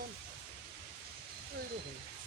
con. Beautiful.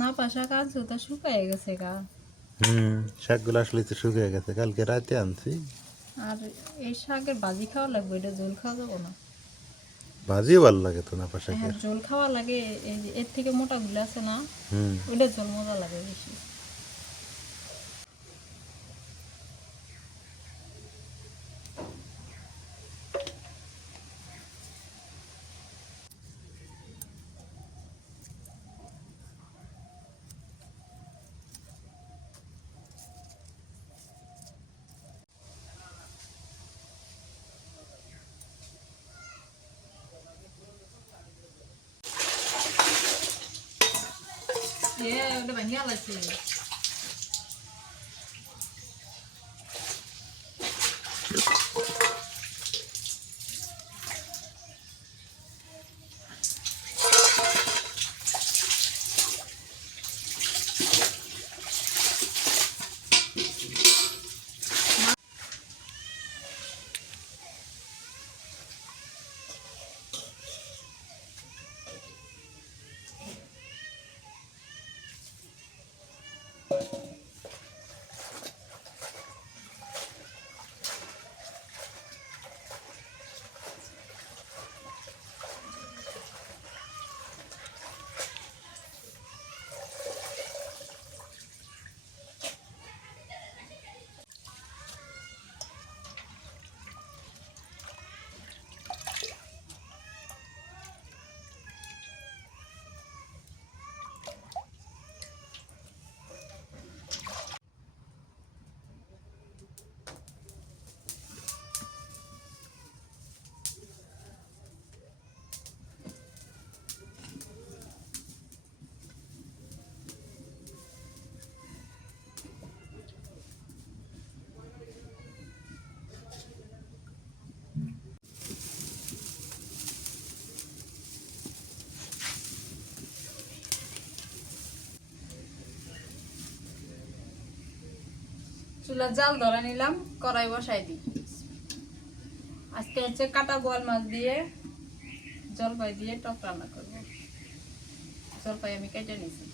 না পাশা কাজ তো শুকায় গেছে গা। হুম শাকগুলো আসলে তো শুকিয়ে গেছে কালকে রাতে আনছি। আর এই শাকের ভাজি খাওয়া লাগবে এটা জল খাওয়া যাব না। ভাজিও ভালো লাগে তো না হ্যাঁ জল খাওয়া লাগে এই এর থেকে মোটা গুলো আছে না ওইটা জল মজা লাগে বেশি। Ya, udah. চুলার জাল ধরে নিলাম, কড়াই বসাই দিই। আজকে হচ্ছে কাটা বোয়াল মাছ দিয়ে জলপাই দিয়ে টক রান্না করব। জলপাই আমি কেটে নিয়েছি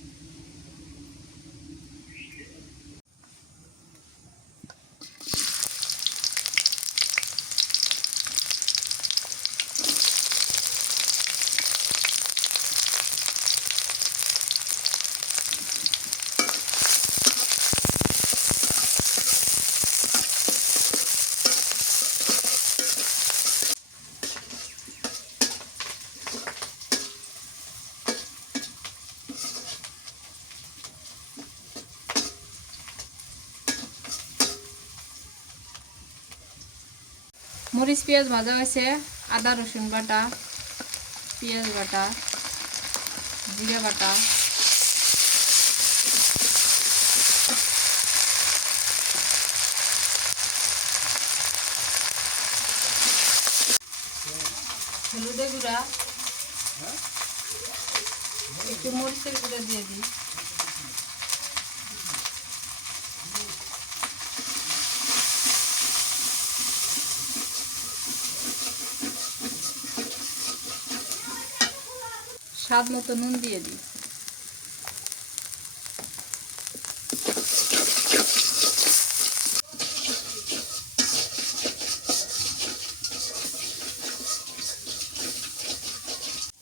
মরিচ, পেঁয়াজ ভাজা হয়েছে, আদা, রসুন বাটা, পেঁয়াজ বাটা, জিরে বাটা। হলুদে গুঁড়া। একটু মরিচের গুঁড়া দিয়ে দিই। স্বাদ মতো নুন দিয়ে দিই।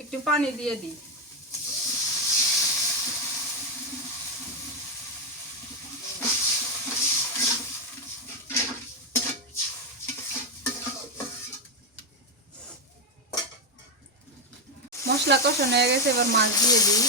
একটু পানি দিয়ে দিই। মশলা কষানো হয়ে গেছে এবার মাছ দিয়ে দিই।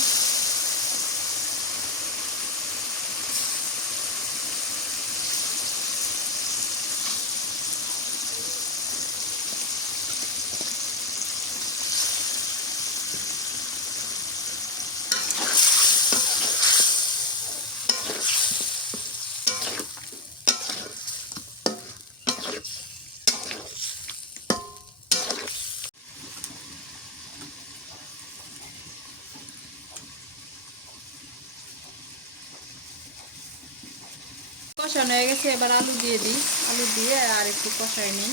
কষানো হয়ে গেছে, এবার আলু দিয়ে দিই। আলু দিয়ে আর একটু কষাই নিই।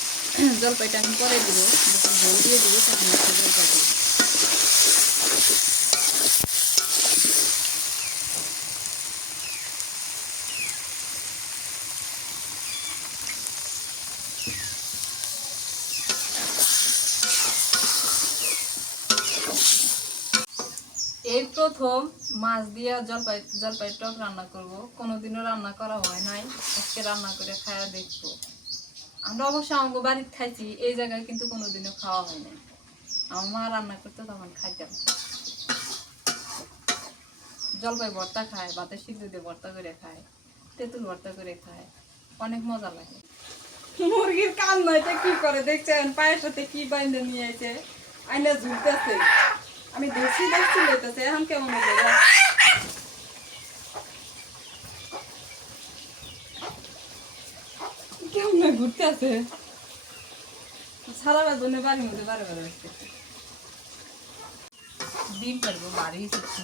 জলপাইটা আমি পরে দিব, যখন ঝোল দিয়ে দিব তখন জলপাই দিব। এই প্রথম মাছ দিয়ে জলপাই জলপাই টক রান্না করব। কোনোদিনও রান্না করা হয় নাই। আজকে রান্না করে খাওয়া দেখব। আমরা অবশ্য আমাকে বাড়িতে খাইছি, এই জায়গায় কিন্তু কোনোদিনও খাওয়া হয় নাই। আমার মা রান্না করতে, তখন খাইতাম। জলপাই ভর্তা খায়, ভাতের সিদ্ধ দিয়ে ভর্তা করে খায়, তেঁতুল ভর্তা করে খায়। অনেক মজা লাগে। মুরগির কান নয়টা কি করে? দেখছেন, পায়ের সাথে কি বাইন্দে নিয়ে এসে আইনা ঝুলতেছে। আমি দেখছি দেখছি লেতেছে এখন কেমন রে? কেমন ঘুরতে আছে? সারা জন্য বাড়ির মধ্যে বারে বারে আসছে। ডিম পারব, বাড়ি এসেছি।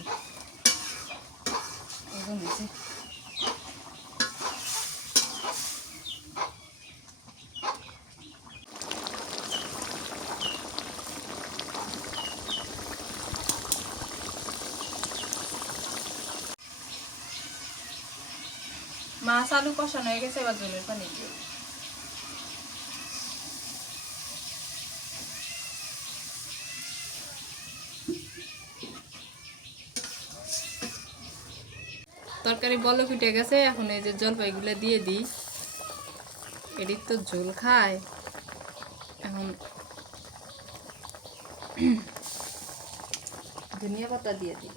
ওজন হয়েছে। মাছ আলু কষানো হয়ে গেছে, এবার জলের পানি দিয়ে তরকারি বল ফুটে গেছে, এখন এই যে জলপাইগুলো দিয়ে দিই। এদিক তো ঝোল খায়। এখন ধনিয়া পাতা দিয়ে দিই।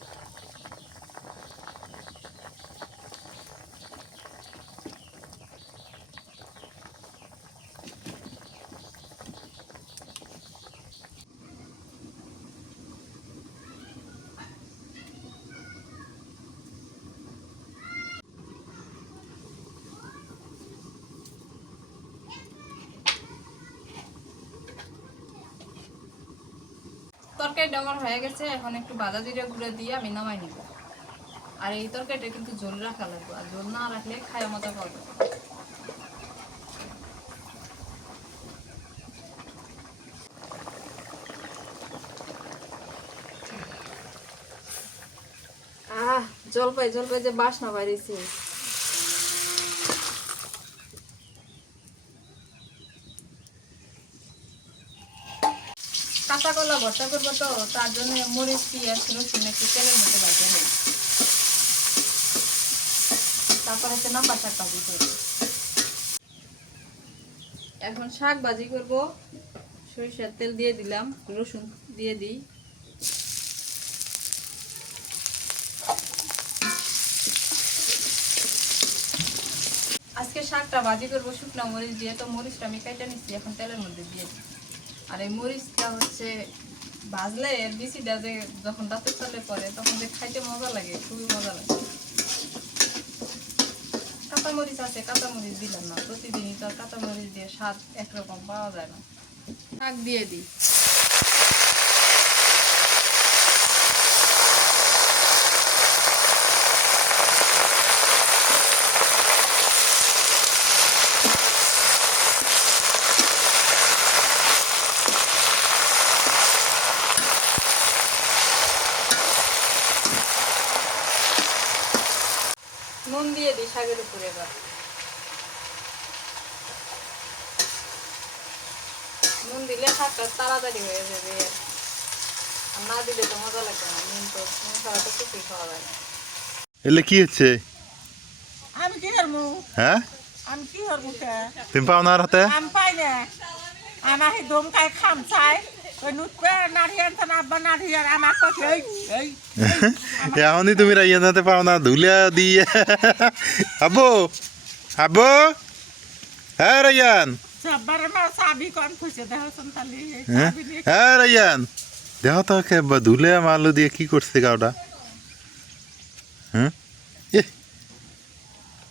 তরকারিটা আমার হয়ে গেছে, এখন একটু বাদা জিরে গুঁড়ো দিয়ে আমি নামাই নিব আর এই তরকারিটা কিন্তু ঝোল রাখা লাগবে, আর ঝোল না রাখলে খায় মজা পাবে। আহ, জলপাই জলপাই যে বাসনা বাড়িছে কাঁচা কলা ভর্তা করব তো, তার জন্য মরিচ পেঁয়াজ, রসুন একটু তেলের মধ্যে ভাজে নেই তারপর হচ্ছে নাম্বার শাক ভাজি করব। এখন শাক ভাজি করব। সরিষার তেল দিয়ে দিলাম, রসুন দিয়ে দিই। আজকে শাকটা ভাজি করব শুকনো মরিচ দিয়ে, তো মরিচটা আমি কেটে নিচ্ছি, এখন তেলের মধ্যে দিয়ে দিই। আর এই মরিচটা হচ্ছে ভাজলে এর বিচিটা যে যখন দাঁতের চলে পরে তখন যে খাইতে মজা লাগে, খুবই মজা লাগে। কাঁচামরিচ আছে, কাঁচামরিচ দিলাম না। প্রতিদিনই তো আর কাঁচামরিচ দিয়ে স্বাদ একরকম পাওয়া যায় না। শাক দিয়ে দিই নুন দিই উপরে এবার। নুন দিলে শাকটা তাড়াতাড়ি হয়ে যাবে। আর না দিলে তো মজা লাগবে না নুন তো নুন ছাড়া তো কিছুই খাওয়া যায় না। এলে কি হচ্ছে? আমি কি করব? হ্যাঁ? আমি কি করব তুমি পাও না আর হাতে? আমি পাই না। আমার দম খাই খাম চাই। এখনই তুমি রাইয়ান হাতে পাও না ধুলিয়া দিয়ে। আব্বু আব্বু। হ্যাঁ রাইয়ান। হ্যাঁ? হ্যাঁ রাইয়ান। দেহ তো ধুলে মালু দিয়ে কি করছে গাওটা? হ্যাঁ? এ,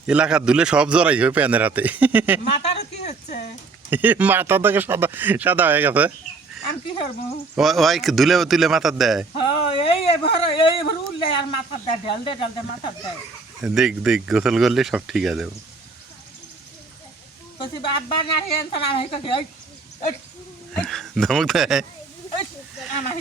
এলাকার ধুলে সব জড়াই হয়ে প্যানের হাতে। মাথা থেকে সাদা সাদা হয়ে গেছে। আমি কি করব? ওই ধুলে তুলে মাথার দেয়? এই এবার এই এবার উঠলে আর মাথার দেয় ঢেল দে মাথার দেয়। দেখ দেখ গোসল করলে সব ঠিক আছে। আব্বা নারিয়ান থানা আমি ধমক দেয়? আমার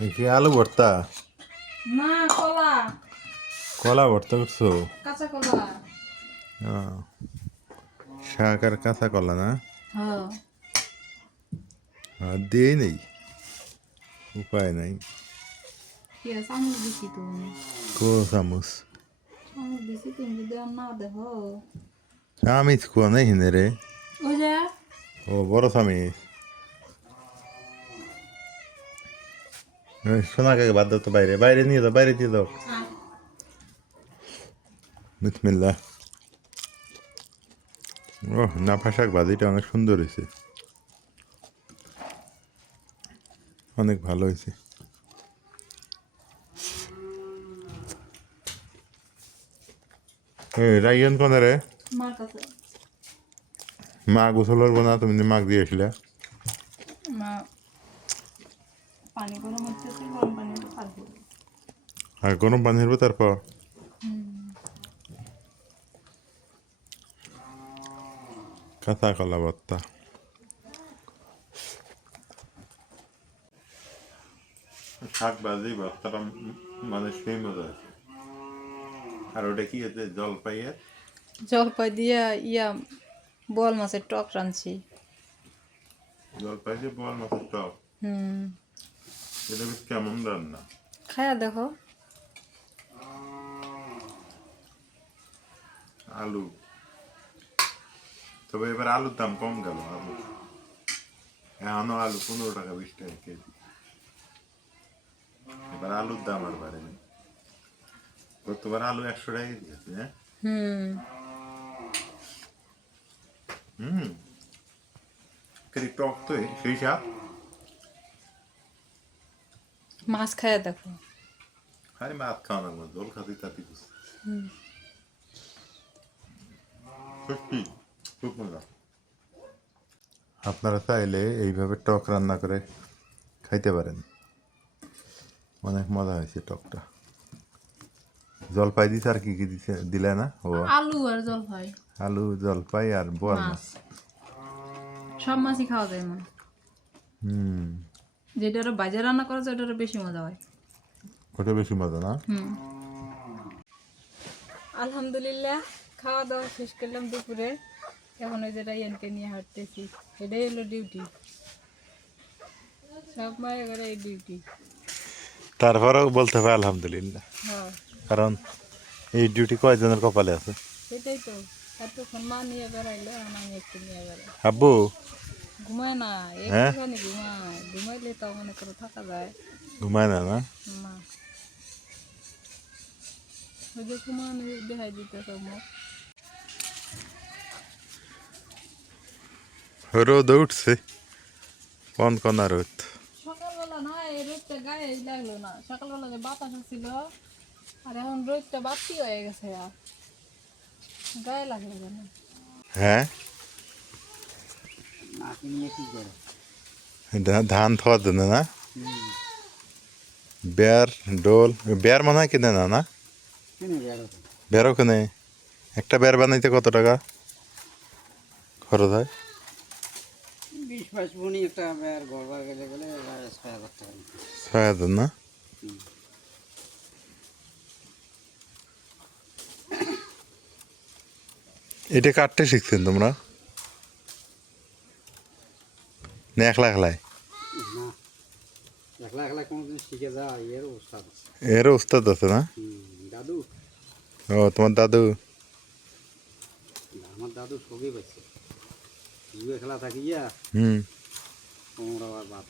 দেখি আলু ভর্তা। না কলা। কলা ভর্তা করছ? কাঁচা কলা। ও, শাক আর কাঁচা কলা না? হ্যাঁ। আর দিয়ে নেই? উপায় নাই। কি আছে? চামচ নেই হিনে রে ও বড় চামিচ। এই, সোনাকে বাদ দাও তো বাইরে। বাইরে নিয়ে দাও বাইরে দিয়ে দাও। বিসমিল্লাহ। ও নাফা শাক ভাজিটা অনেক সুন্দর হয়েছে। অনেক ভালো হয়েছে। রাইয়ন কোনে রে? মা গোসল করব না তুমি মাক দিয়ে আসলে মা পানি গরম হচ্ছে গরম পানি পারব আর গরম পানি হব তারপর কাঁচা কলা ভর্তা। শাক ভাজি ভর্তাটা মানে সেই মজা আছে আর ওটা কি হচ্ছে? জলপাইয়ের জলপাই দিয়া ইয়া বল মাছের টক রাঁধছি। জলপাই যে বল মাছের টক? হুম। এটা কেমন রান্না? খায়া দেখো। আলু। তবে এবার আলুর দাম কম গেল আলু। এখনও আলু পনেরো টাকা বিশ টাকা কেজি। এবার আলুর দাম আর বাড়েনি গতবার আলু একশো টাকা কেজি আছে হ্যাঁ? হুম। টক তো সেই সাপ মাছ খায়া দেখো। খালি মাছ খাওয়া না জল খাতি তাতি সত্যি খুব মজা আপনারা চাইলে এইভাবে টক রান্না করে খাইতে পারেন। অনেক মজা হয়েছে টকটা। জলপাই দিছে আর কি কি দিছে? দিলে না? ও। আলু আর জলপাই। আলু জলপাই আর বোয়াল মাছ। সব মাছই খাওয়া যায় মা হুম। যেটা বাজার রান্না করা যায় ওটারও বেশি মজা হয়। ওটা বেশি মজা না? হুম। আলহামদুলিল্লাহ। খাওয়া দাওয়া শেষ করলাম দুপুরে। এখন ওই যেটা ইয়ানকে নিয়ে হাঁটতেছি। এটাই হলো ডিউটি সব মায়ের ঘরে এই ডিউটি তারপরেও বলতে হবে আলহামদুলিল্লাহ। হ্যাঁ। কারণ এই ডিউটি কয়জনের কপালে আছে? সেটাই তো। এতক্ষণ মা নিয়ে বেড়াইলো এখন আমি একটু নিয়ে বেড়াই। আব্বু? ঘুমায় না হ্যাঁ? একটুখানি ঘুমায়। ঘুমাইলে তো মনে করে থাকা যায়। ঘুমায় না না? ওই যে ঘুমানো দেখাই দিতেছে মুখ রোদ উঠছে কোন কোন রোদ। সকালবেলা না এই রোদটা গায়ে লাগল না। সকালবেলা যে বাতাস ছিল আর এখন রোদটা বাড়তি হয়ে গেছে আর। গায়ে লাগল কেন? হ্যাঁ? ধান থোয়ার জন্য না? বেয়ার ডোল বেয়ার মনে হয় কিনে না না? বেয়ারও কিনে একটা বেয়ার বানাইতে কত টাকা খরচ হয়? বিশ একটা আর গড়বা গেলে গেলে ছয় হাজার টাকা ছয় হাজার না? এটা কাটতে শিখছেন তোমরা? না একলা একলাই? না একলা একলা কোনোদিন শিখে যা এর ওস্তাদ আছে। এর ওস্তাদ আছে না? দাদু। ও তোমার দাদু? আমার দাদু সবই পাইছে। জুয়ে খেলা থাকি গিয়া হুম তোমরা আবার বাদ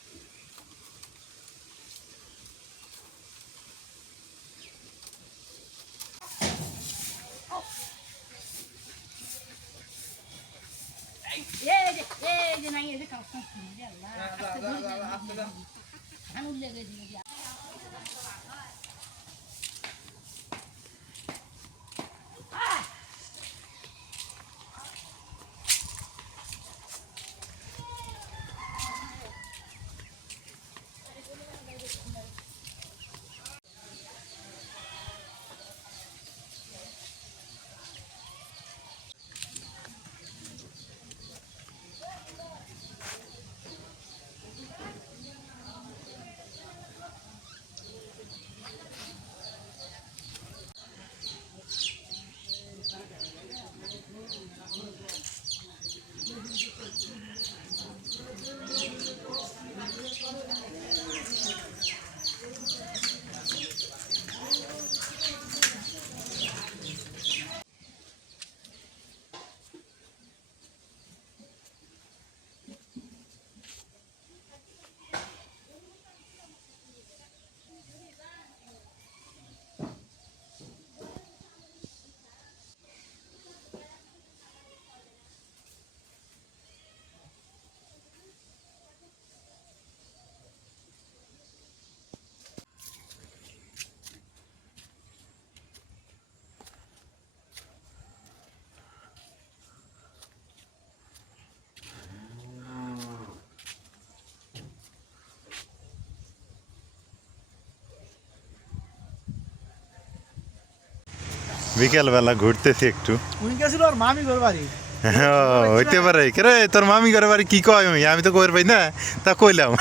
বিকেলবেলা ঘুরতেছি একটু। উনি গেছিল ওর মামি ঘর বাড়ি। ও, হইতে পারে। কে তোর মামি ঘরে বাড়ি কি কয় আমি? আমি তো কইর পাই না। তা কইলাম।